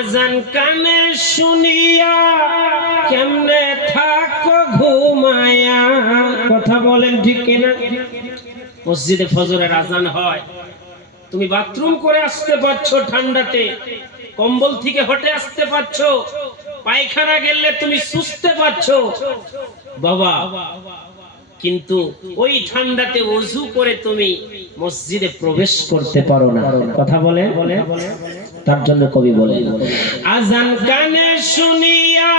আজান কানে শুনিয়া কেমনে থাকো ঘুমায়া? কথা বলেন ঠিক কিনা? মসজিদে ফজরের আজান হয়। তুমি বাথরুম করে আসতে পারছ ঠান্ডাতে, কম্বল থেকে হটে আসতে পারছ, পায়খানা গেলে তুমি সুস্থে পারছ বাবা কিন্তু ওই ঠান্ডাতে অজু করে তুমি মসজিদে প্রবেশ করতে পারো না। কথা বলে? তার জন্য কবি বলে, আজান কানে শুনিয়া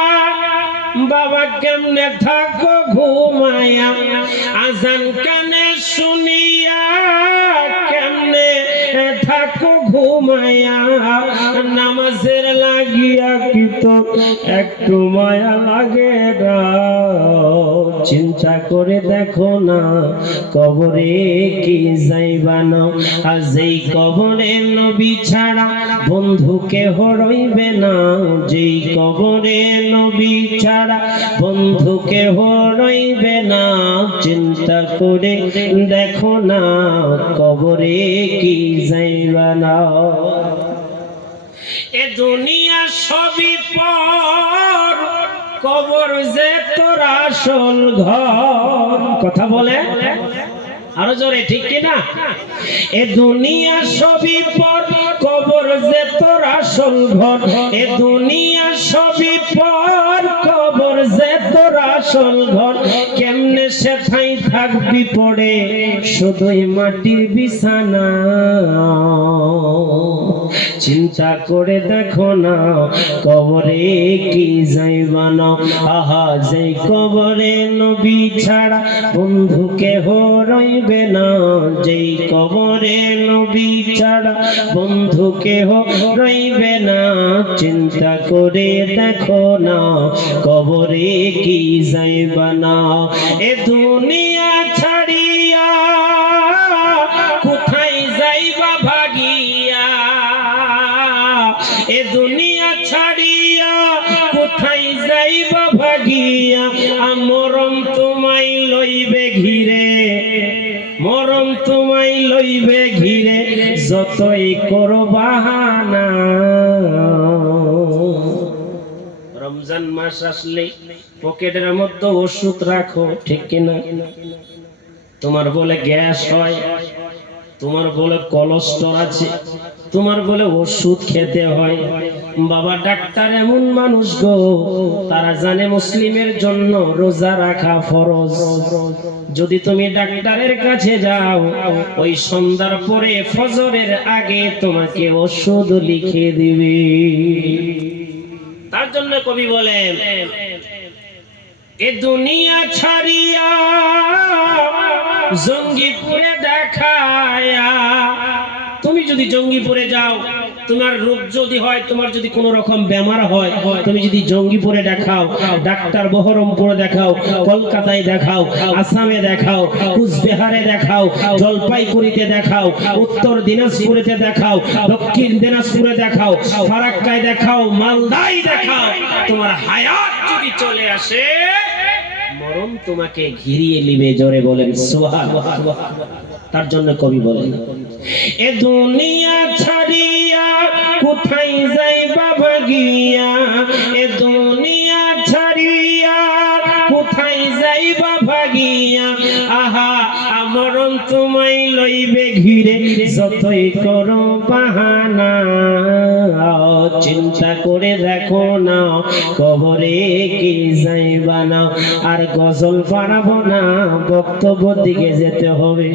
বাবা কেমনে থাকো ঘুমায়া আজান কানে শুনিয়া কেমনে থাকো ঘুমায়া নামাজের লাগিয়া কি তো একটু মায়া লাগে চিন্তা করে দেখো না, কবরে কি যাইবা না আর যেই কবরে নবী ছাড়া বন্ধু কেহ রইবে না, যেই কবরে নবী ছাড়া বন্ধু কেহ রইবে না। চিন্তা করে দেখো না, কবরে কি যাইবা না এ দুনিয়া সবই পর, কবর যে তোর আসল ঘর। কথা বলে? আরও জোরে, ঠিক কিনা এ দুনিয়া সবই পর, কবর যে তোর আসল ঘর। এ দুনিয়া সবই পর, কবর যে তোর আসল ঘর। কেমনে সে ঠাই থাকবি পড়ে? শুধুই মাটির বিছানা। চিন্তা করে দেখো না, কবরে কি যাইবা না আহা যে কবরে নবী ছাড়া বন্ধু কেহ রইবে না। যেই কবরে নবী ছাড়া বন্ধু কেহ রইবে না। চিন্তা করে দেখো না, কবরে কি যাইবা না এ দুনিয়া এ দুনিয়া ছাড়িয়া কোথায় যাইবা ভাগিয়া? আমরম তোমায় লইবে ঘিরে, মরম তোমায় লইবে ঘিরে, যতই করো বাহানা। রমজান মাস আসলে পকেটের মধ্যে ওষুধ রাখো, ঠিক কিনা? তোমার বলে গ্যাস হয়, তোমার বলে কলস্টর আছে তোমার বলে ওষুধ খেতে হয়। বাবা ডাক্তার এমন মানুষ গো, তারা জানে মুসলিমের জন্য রোজা রাখা ফরজ। যদি তুমি ডাক্তারের কাছে যাও, ওই সন্ধ্যার পরে ফজরের আগে তোমাকে ওষুধ লিখে দিবে। তার জন্য কবি বলেন, এ দুনিয়া ছাড়িয়া জঙ্গিপুরে দেখায়া যদি জঙ্গিপুরে যাও, তোমার রোগ যদি হয়, তোমার যদি কোনো রকম বেমার হয়, তুমি যদি জঙ্গিপুরে দেখাও, ডাক্তার বহরমপুরে দেখাও, কলকাতায় দেখাও, আসামে দেখাও, কুচবিহারে দেখাও, জলপাইগুড়িতে দেখাও, উত্তর দিনাজপুরেতে দেখাও, দক্ষিণ দিনাজপুরে দেখাও, ফারাক্কায় দেখাও, মালদায় দেখাও, তোমার হায়াত যদি চলে আসে মরণ তোমাকে ঘিরিয়ে নিবে জোরে বলেন তার জন্য কবি বলেন, এ দুনিয়া ছাড়িয়া কোথায় যাইবা ভাগিয়া? এ দুনিয়া ছাড়িয়া কোথায় যাইবা ভাগিয়া? আহা আমরণ তোমায় লইবে ঘিরে, যতই করো বাহানা। চিন্তা করে দেখো না, কবরে কি যাইবা না, আর গজল পারাবো না, বক্তব্য দিকে যেতে হবে।